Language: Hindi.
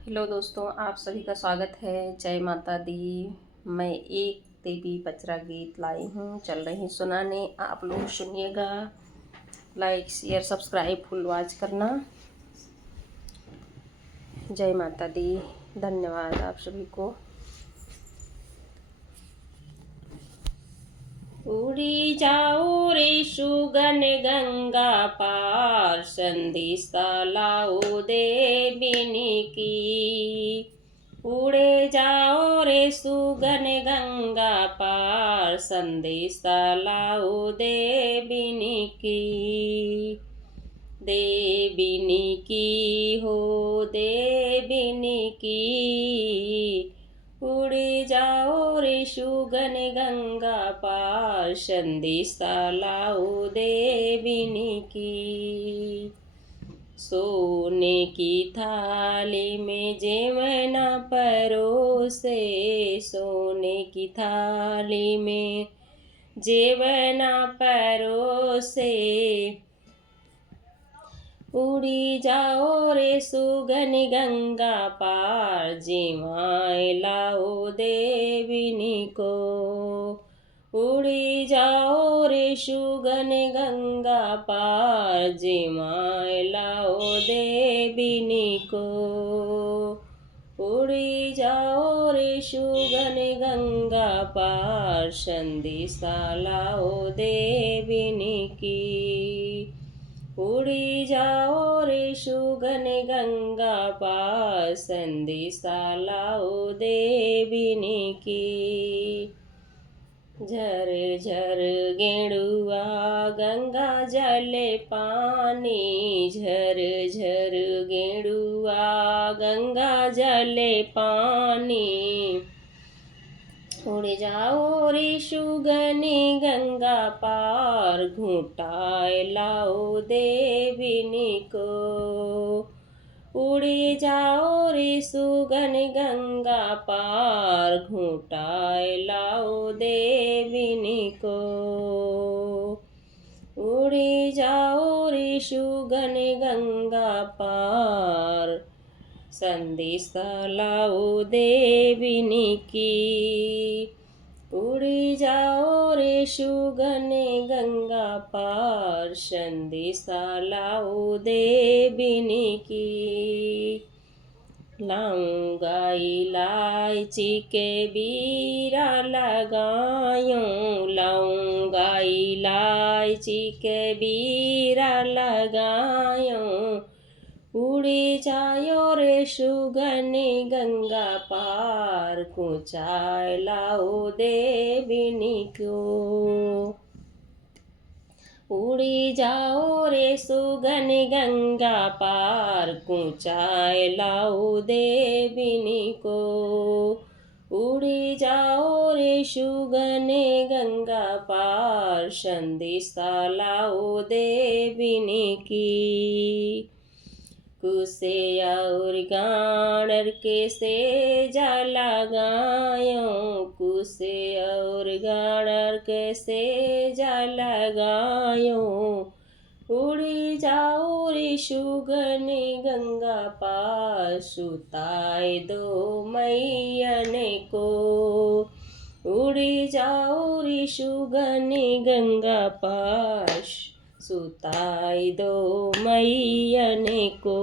हेलो दोस्तों, आप सभी का स्वागत है। जय माता दी। मैं एक देवी पचरा गीत लाई हूँ, चल रही सुनाने। आप लोग सुनिएगा। Like share subscribe full watch करना। जय माता दी। धन्यवाद आप सभी को। उड़ी जाओ रे सुगन गंगा पार, संदेश लाओ देविनी की। उड़े जाओ रे सुगन गंगा पार, संदेश लाओ देविनी की। देविनी की हो देविनी की। उड़ी जाओ रे सुगन गंगा पार, संदेश लाओ देविनी की। सोने की थाली में जेवना परोसे, सोने की थाली में जेवना परोसे। उड़ी जाओ रे सुगन गंगा पार, जिमाए लाओ देविनी को। उड़ी जाओ रे सुगन गंगा पार, जिमाए लाओ देविनी को। उड़ी जाओ रे सुगन गंगा पार, संदेश लाओ देविनी की। उड़ी जाओ रे सुगन गंगा पार, संदेश लाओ देविनी की। झर झर गेड़ुआ गंगा जल पानी, झर झर गेड़ुआ गंगा जल पानी। उड़ जाओ रे सुगनी गंगा पार, घुटाए लाओ देविनी को। उड़ी जाओ रे सुगन गंगा पार, घुटाए लाओ देविनी को। उड़ी जाओ रे सुगन गंगा पार, संदेश लाओ देविनी की। उड़ी जाओ रे सुगन गंगा पार, संदेश लाओ देविनी की। लाऊंगा इलायची के बीरा लगायो, लाऊंगा इलायची के बीरा लगायो। उड़ी जायो रे सुगन गंगा पार, कुचाय लाओ देविनी को। उड़ी जाओ रे सुगन गंगा पार, कुचाय लाओ देविनी को। उड़ी जाओ रे सुगन गंगा पार, संदेश लाओ देविनी की। कुसे और गाणर के से जा लगायो, कुसे और गाणर के से जा लगायो। उड़ी जाओ रे सुगन गंगा पार, सुताए दो मैयन को। उड़ी जाओ रे सुगन गंगा पार, सुताई दो मैयन को।